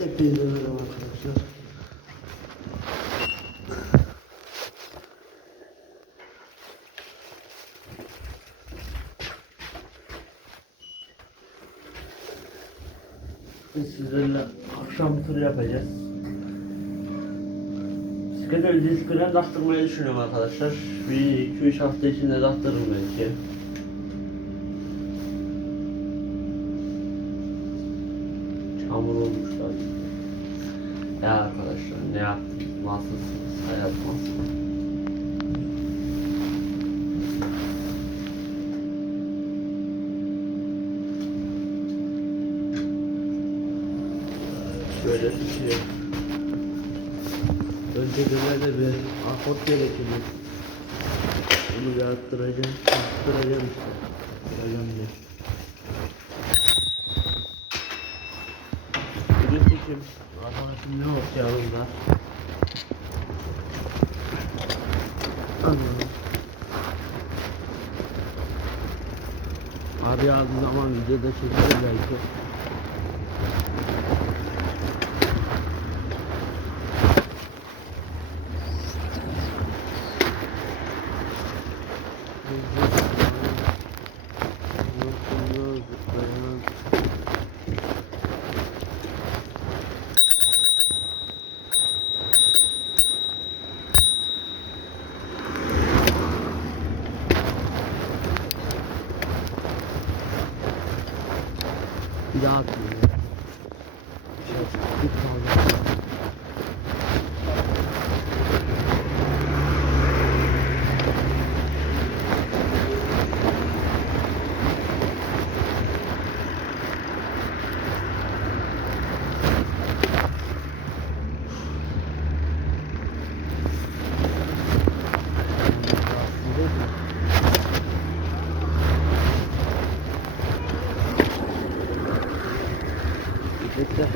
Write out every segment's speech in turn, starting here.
Hepinize merhaba arkadaşlar. Biz sizlerle akşam bir tur yapacağız. Bisiklete diskren taktırmayı düşünüyorum arkadaşlar. Bir 2-3 hafta içinde taktırırım belki. Çamur olmuşlar. Ya arkadaşlar ne yaptınız? Nasılsınız? Hayat nasıl? Şöyle tutuyor. Önce böyle bir akort gerekiyor. Bunu bir arttıracağım. Arttıracağım işte. Arttıracağım diye. Nitekim arkadaşım ne oldu yanımda? Abi yazdığı zaman videoda çekilir belki. Bir daha atayım ya. Bir tane. Bekle.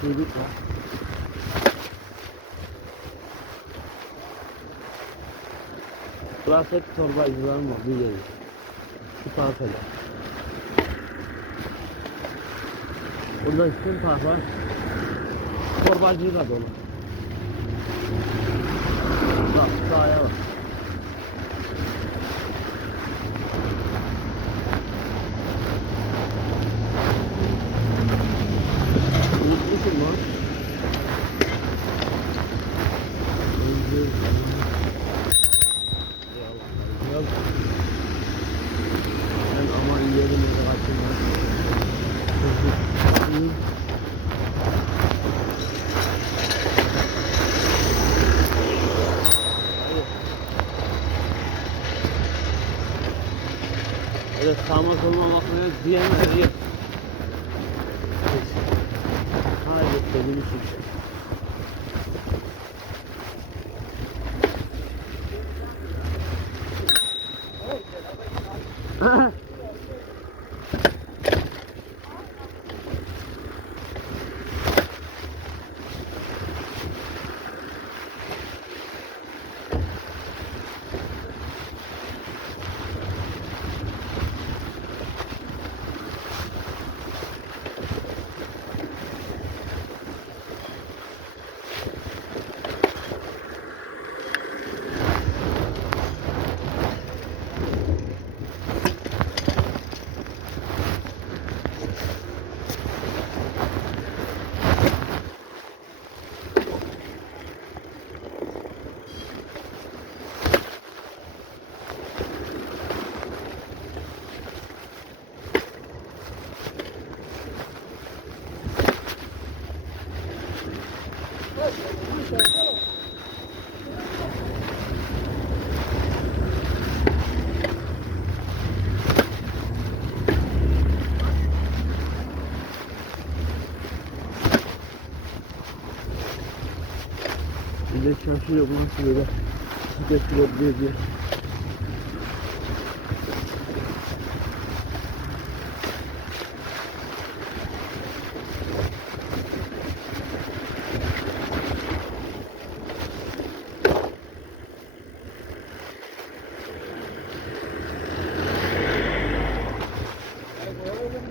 Şeylik var. Burası hep torbacıların olduğu yeri. Şu parkada. Burada tüm park var. Torbacıyla dolu. Bak sahaya bak. Unutmuşum lan. Ben aman yerimi de açayım. Evet, sağma soluma bakmaya diyenler yok. Hayır, belini çekeceğim. Bir de şaşırıyor bu nasıl böyle bisiklet bulabiliyor diye.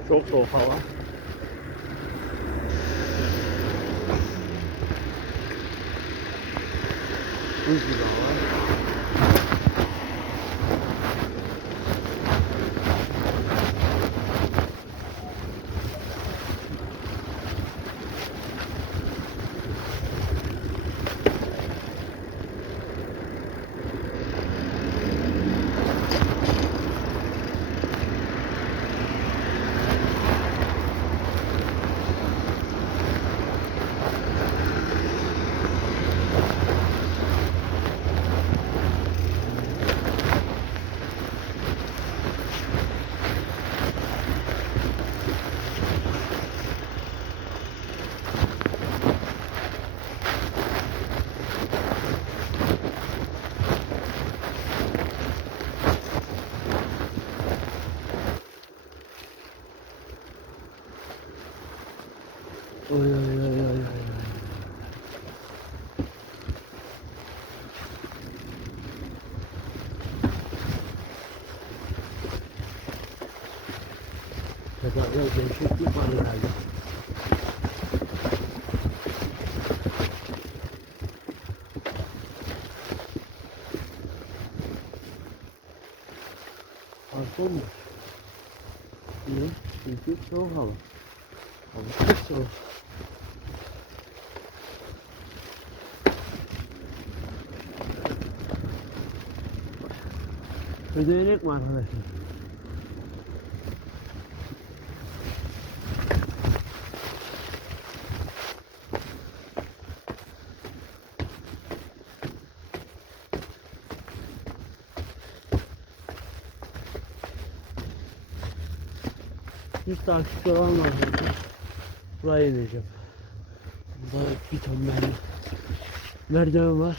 Çok soğuk hava. Uyku da var. Oy oy oy oy oy. Pedalda gevşeklik var herhalde. Fark olmuş. Niye? Çünkü soğuk hava. Hava çok soğuk. Ödenek mi arkadaşlar? Üst takipçi olan var zaten. Buraya ineceğim. Burada bir ton merdiven var.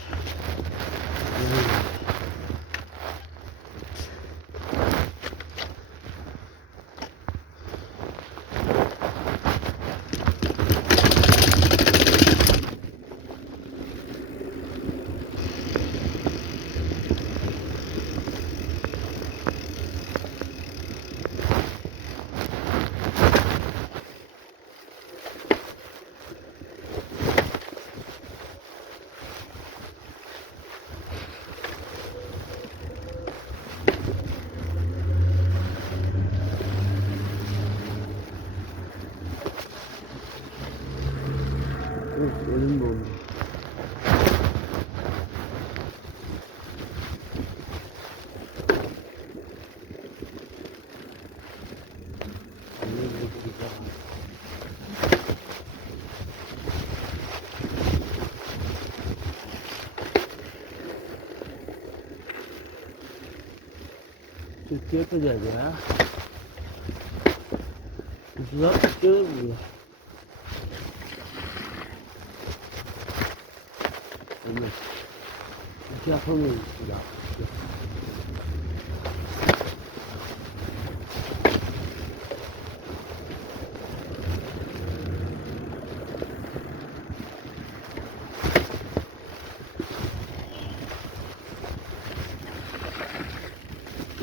Ölüm dondu. Türkiye kadar ya. Uzak tutuyoruz burada. Evet. Hiç yapamıyoruz ya.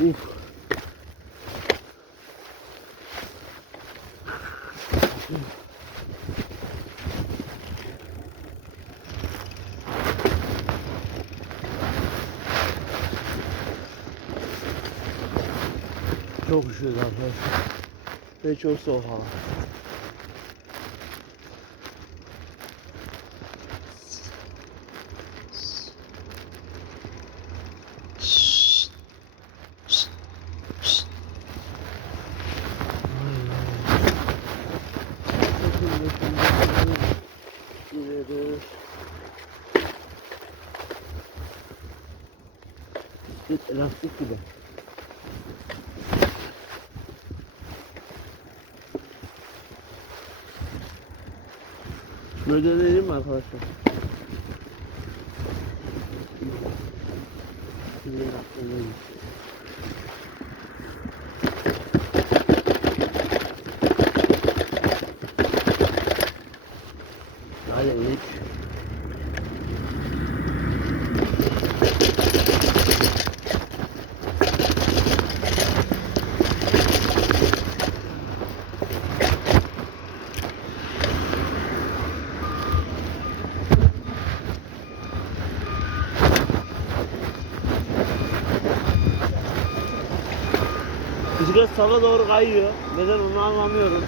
Uf. Çok üşüyoruz arkadaşlar. Ve çok soğuk hava. Elastik gibi. Böyle deneyelim mi arkadaşlar? Hadi inek. sola doğru kayıyor. Neden onu anlamıyorum.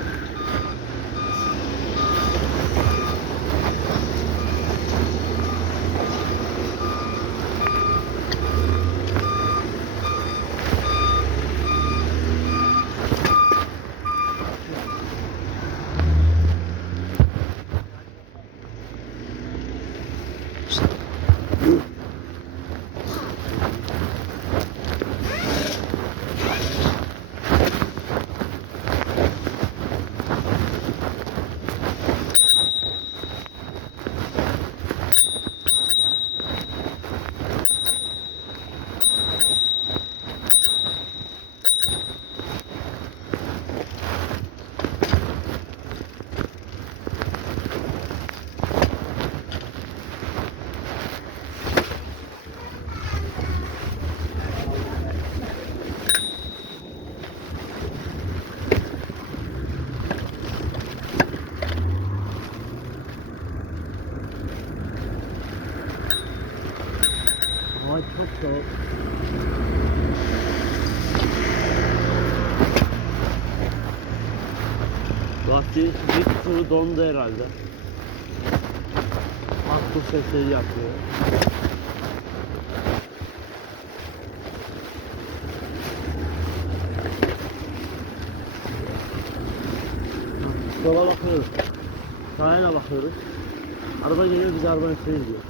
Hava çok soğuk. Lastiğin bir kısmı dondu herhalde. Aklı sesleri yapıyor. Sola bakıyoruz. Sağa bakıyoruz. Araba geliyor, biz arabanın üstüne gidiyor.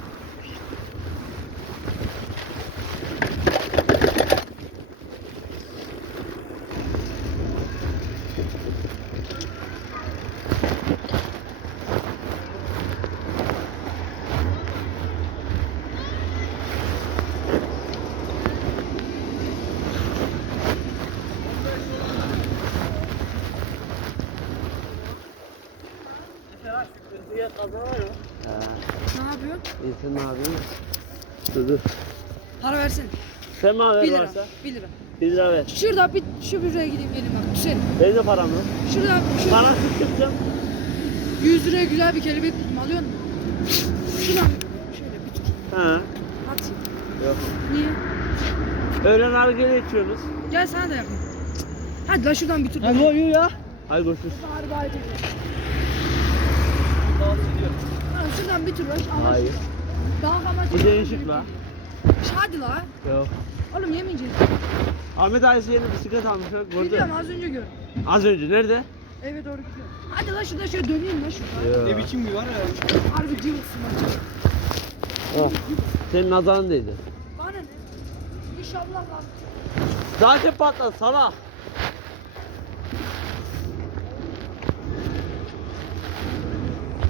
Ne yapıyorsun? İyisin abi. Dur. Para versene. Sen mi haber 1 lira. varsa? 1 lira. 1 lira ver. Şurada şu büfeye gideyim geleyim bak. Düşerim. Benim de param yok. Şurada şu Bana sıkıştım. 100 liraya güzel bir kelebek buldum. Alıyor musun? Şuradan şöyle bir tur. Ha. At. Yok. Niye? Öğlen nargile içiyoruz. Gel sana da yapayım. Hadi la şuradan bir tur. Ne oluyor ya? Hadi görüşürüz. Harbi harbi. Tamam şuradan bir tur var. Hayır. Daha kamaç. Bu değişik la. Hadi la. Yok. Oğlum yemeyeceğiz. Ahmet Ayşe yeni bisiklet almış bak gördün. Biliyorum az önce gördüm. Az önce nerede? Eve doğru gidiyorum. Hadi la şurada şöyle döneyim la şurada. Ne biçim bir var ya. Harbi cıvılsın bak. Oh. Senin nazarın değdi. Bana ne? İnşallah lan. Zaten patladı salak.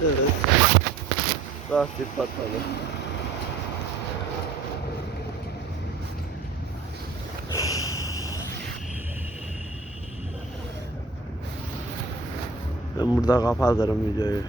Evet. Lastik patladı. Ben burada kapatırım videoyu.